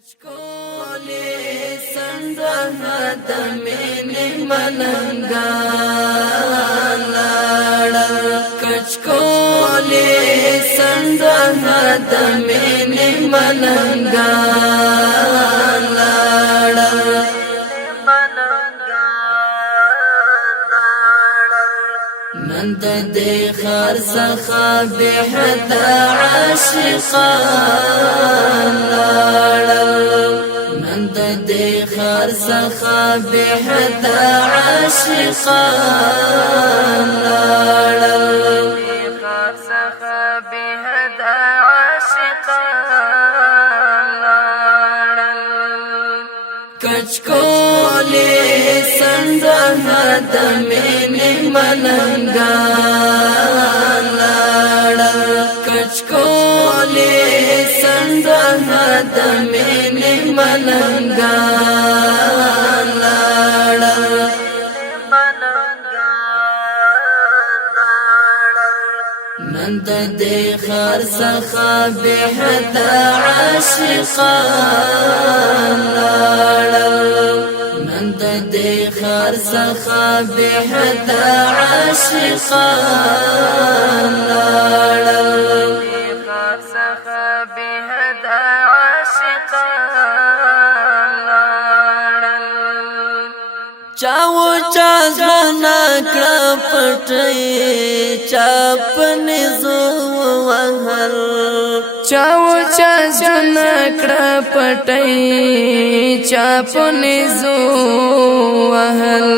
کچکولې سندوه د مینې ملنګان لاړل کچکولې سندوه د مینې ملنګان لاړل نن د دې خر څخه به حد عاشقان لاړل نن د دې خر څخه به حد عاشقان لاړل خر څخه به حد عاشقان لاړل کچکولې سندوه د مینې ملنګان لاړل کچکولې سندوه د مینې ملنګان لاړل نن د دې خر څخه به حد عاشقان لاړل نن د دې خر څخه به حد عاشقان لاړل خر څخه به حد عاشقان لاړل چاو چا زنا کړه پټي چاپنه زو وهل چاو چا زنا کړه پټي چاپنه زو وهل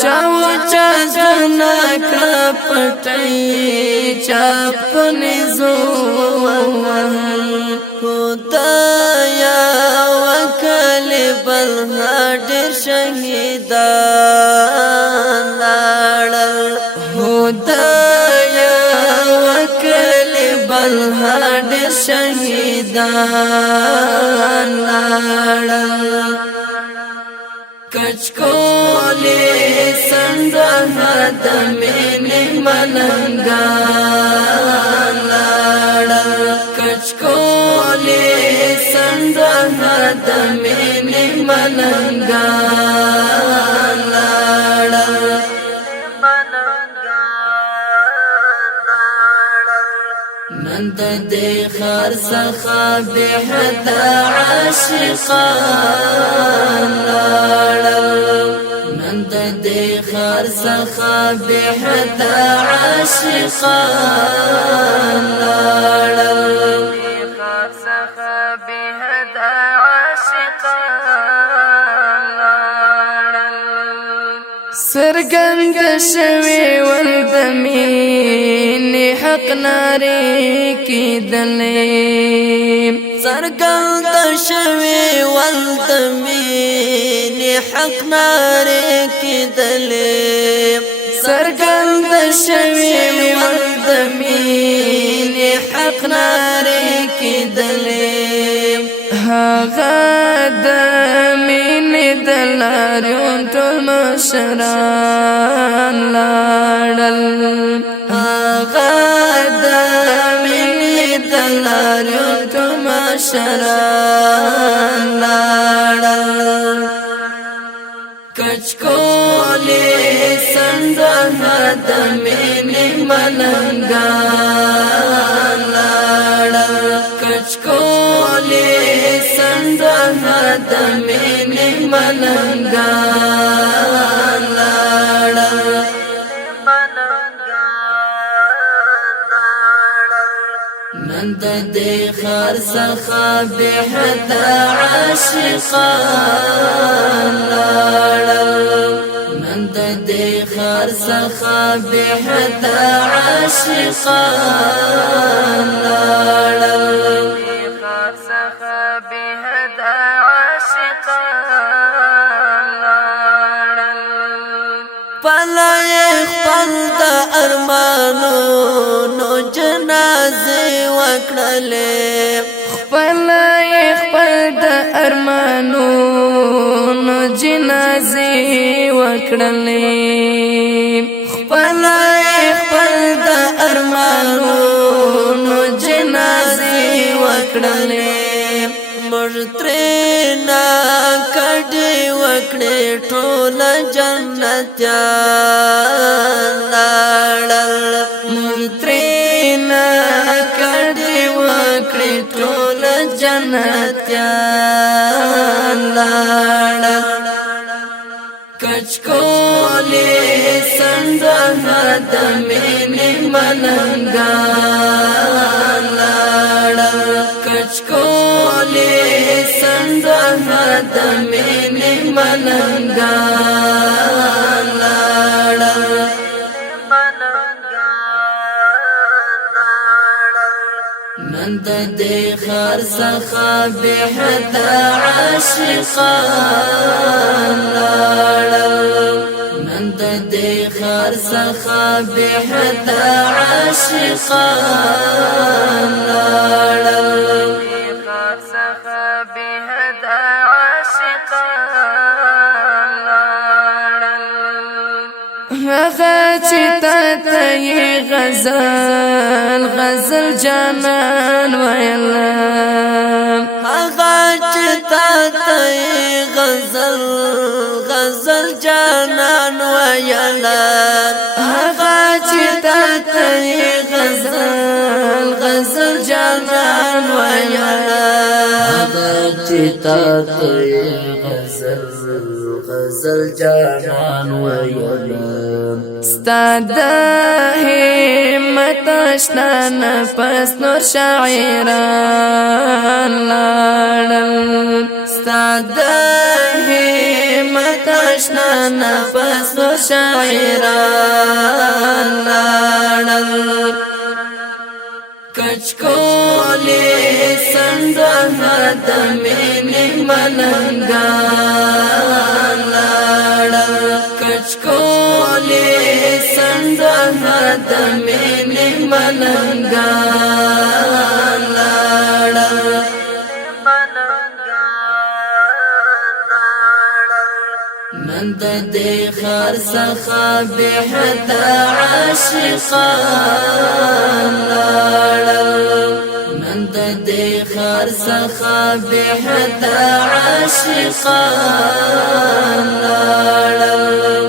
چاو چا زنا کړه پټي چاپنه زو وهل خدایا وکل بل هډر شهیدان لاړل خدایا وکل بل هډر شهیدان لاړل کچکولې سندوه د مینې ملنګان لاړل کچکولې سندوه د مینې ملنګان لاړل نن د دې خر څخه به حد عاشقان لاړل نن د دې خر څخه به حد عاشقان لاړل خر څخه به حد عاشقان لاړل سرګند شوي ول د مینې حق نارې کېدلې سرګند شوي ول د مینې حق نارې کېدلې سرګند شوي ول د مینې حق نارې کېدلې هغه د مینې د لاریون ټول مشران لاړل هغه د مینې د لاریون ټول مشران لاړل کچکولې سندوه د مینې ملنګان لاړل کچکولې سندوه د مینې ملنګان لاړل نن د دې خر څخه به حد عاشقان لاړل نن د دې خر څخه به حد عاشقان لاړل خر څخه به حد عاشقان لاړل پلای خپل د ارمانو نو جنازه وکړلې خپل د ارمانو نو جنازه وکړلې خپل د ارمانو نو جنازه وکړلې مرترینا کډي وکړې ټول جنتیان لاړل مرترینا کډي وکړې ټول جنتیان لاړل کچکولې سندونه د مینې ملنګان لاړل کچکولې سندونه د مینې ملنګان لاړل نن د دې خر څخه به حدا عاشقان لاړل نن د دې خر څخه به حدا عاشقان لاړل خر څخه به حدا عاشقان لاړل هغه چې ته غزل جانان ویل هغه چې ته غزل جانان ویل هغه چې ته غزل جانان ویل هغه چې ته غزل جانان ویل ستاد همت اشنا نفس نور شاعران لاړل ستاد همت اشنا نفس نور شاعران لاړل کچکولې سندونه د مینې ملنګان لاړل کچکولې سندونه د مینې ملنګان لاړل نن د دې خر څخه به حدا عاشقان لاړل نن د دې خر څخه به حدا عاشقان لاړل